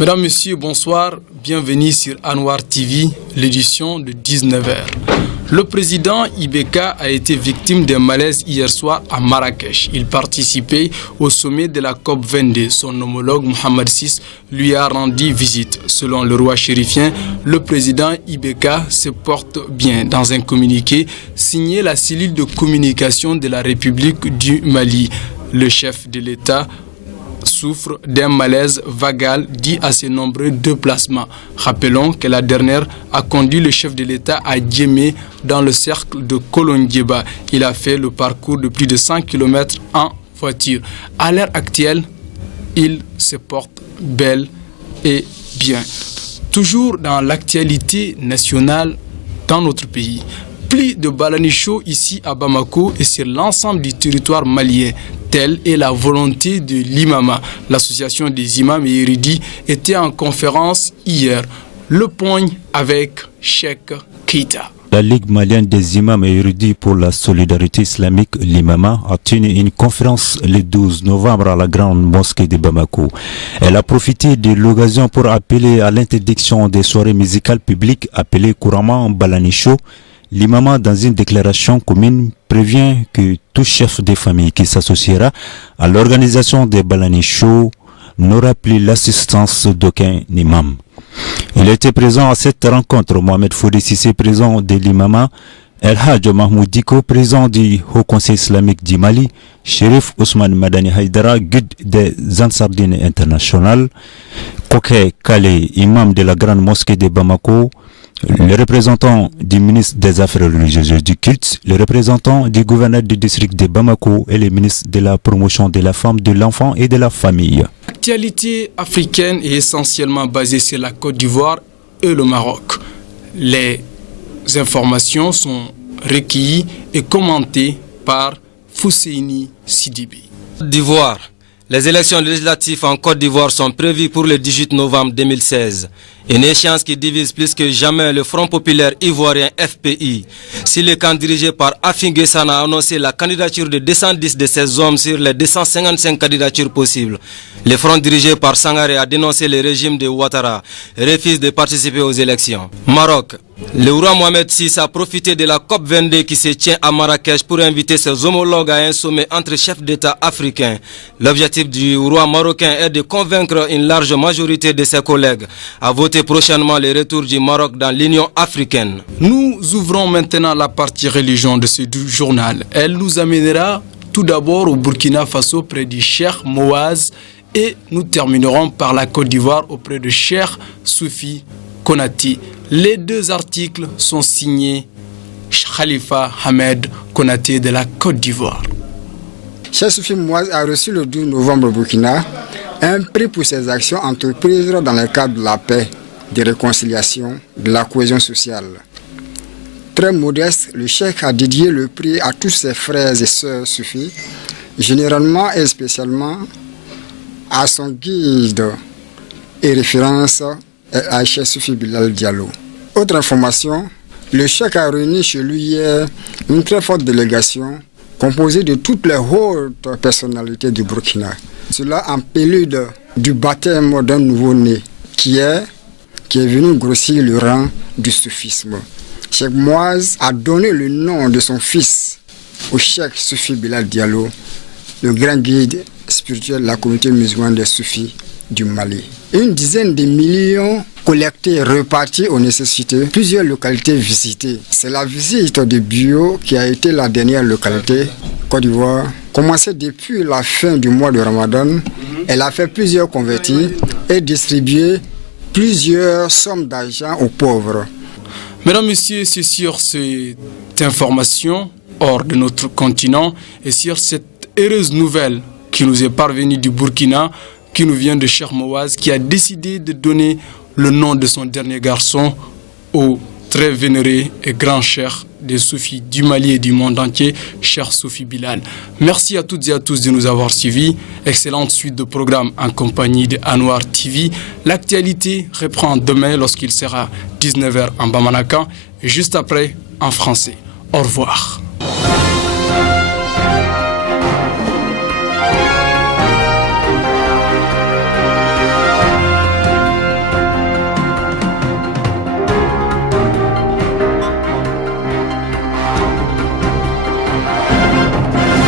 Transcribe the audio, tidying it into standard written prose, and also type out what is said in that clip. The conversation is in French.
Mesdames, Messieurs, bonsoir. Bienvenue sur Anwar TV, l'édition de 19h. Le président Ibeka a été victime d'un malaise hier soir à Marrakech. Il participait au sommet de la COP22. Son homologue Mohamed VI lui a rendu visite. Selon le roi chérifien, le président Ibeka se porte bien. Dans un communiqué signé la cellule de communication de la République du Mali, le chef de l'État souffre d'un malaise vagal dû à ses nombreux déplacements. Rappelons que la dernière a conduit le chef de l'État à Djémé dans le cercle de Kolongieba. Il a fait le parcours de plus de 100 km en voiture. À l'heure actuelle, il se porte bel et bien. Toujours dans l'actualité nationale dans notre pays. Plus de balanichos ici à Bamako et sur l'ensemble du territoire malien. Telle est la volonté de l'imama. L'association des imams et érudits était en conférence hier. Le point avec Cheikh Keita. La Ligue malienne des imams et érudits pour la solidarité islamique, l'imama, a tenu une conférence le 12 novembre à la grande mosquée de Bamako. Elle a profité de l'occasion pour appeler à l'interdiction des soirées musicales publiques appelées couramment balanicho. L'imama, dans une déclaration commune, prévient que tout chef de famille qui s'associera à l'organisation des balanichos n'aura plus l'assistance d'aucun imam. Il était présent à cette rencontre. Mohamed Fodé Sissé, président de l'imama, El Hadj Mahmoud Diko, président du Haut Conseil islamique du Mali, Chérif Ousmane Madani Haïdara, guide des Ansardines internationales, Koke Kale, imam de la grande mosquée de Bamako, le représentant du ministre des Affaires religieuses et du culte, le représentant du gouverneur du district de Bamako et le ministre de la promotion de la femme, de l'enfant et de la famille. L'actualité africaine est essentiellement basée sur la Côte d'Ivoire et le Maroc. Les informations sont recueillies et commentées par Fousseini Sidibi. Côte d'Ivoire. Les élections législatives en Côte d'Ivoire sont prévues pour le 18 novembre 2016. Une échéance qui divise plus que jamais le Front populaire ivoirien FPI. Si le camp dirigé par Afin Guessana a annoncé la candidature de 210 de ses hommes sur les 255 candidatures possibles, le Front dirigé par Sangaré a dénoncé le régime de Ouattara et refuse de participer aux élections. Maroc. Le roi Mohamed VI a profité de la COP22 qui se tient à Marrakech pour inviter ses homologues à un sommet entre chefs d'État africains. L'objectif du roi marocain est de convaincre une large majorité de ses collègues à voter prochainement le retour du Maroc dans l'Union africaine. Nous ouvrons maintenant la partie religion de ce journal. Elle nous amènera tout d'abord au Burkina Faso près du Cheikh Mouaz et nous terminerons par la Côte d'Ivoire auprès de Cheikh Soufi Konati. Les deux articles sont signés Khalifa Hamed Konaté de la Côte d'Ivoire. Cheikh Soufi Mouaz a reçu le 12 novembre au Burkina un prix pour ses actions entreprises dans le cadre de la paix, de réconciliation, de la cohésion sociale. Très modeste, le cheikh a dédié le prix à tous ses frères et sœurs soufis, généralement et spécialement à son guide et référence à Cheikh Soufi Bilal Diallo. Autre information, le cheikh a réuni chez lui hier une très forte délégation composée de toutes les hautes personnalités du Burkina. Cela en prélude du baptême d'un nouveau-né qui est venu grossir le rang du soufisme. Cheikh Mouaz a donné le nom de son fils au Cheikh Soufi Bilal Diallo, le grand guide spirituel de la communauté musulmane des soufis du Mali. Une dizaine de millions collectés, repartis aux nécessités, plusieurs localités visitées. C'est la visite de Bio qui a été la dernière localité, Côte d'Ivoire. Commencée depuis la fin du mois de Ramadan, elle a fait plusieurs convertis et distribué plusieurs sommes d'argent aux pauvres. Mesdames, Messieurs, c'est sur cette information hors de notre continent et sur cette heureuse nouvelle qui nous est parvenue du Burkina, qui nous vient de Cheikh Mouaz, qui a décidé de donner le nom de son dernier garçon au très vénéré et grand cheikh des soufis du Mali et du monde entier, Cheikh Soufi Bilal. Merci à toutes et à tous de nous avoir suivis. Excellente suite de programmes en compagnie de Anwar TV. L'actualité reprend demain lorsqu'il sera 19h en Bamanaka et juste après en français. Au revoir.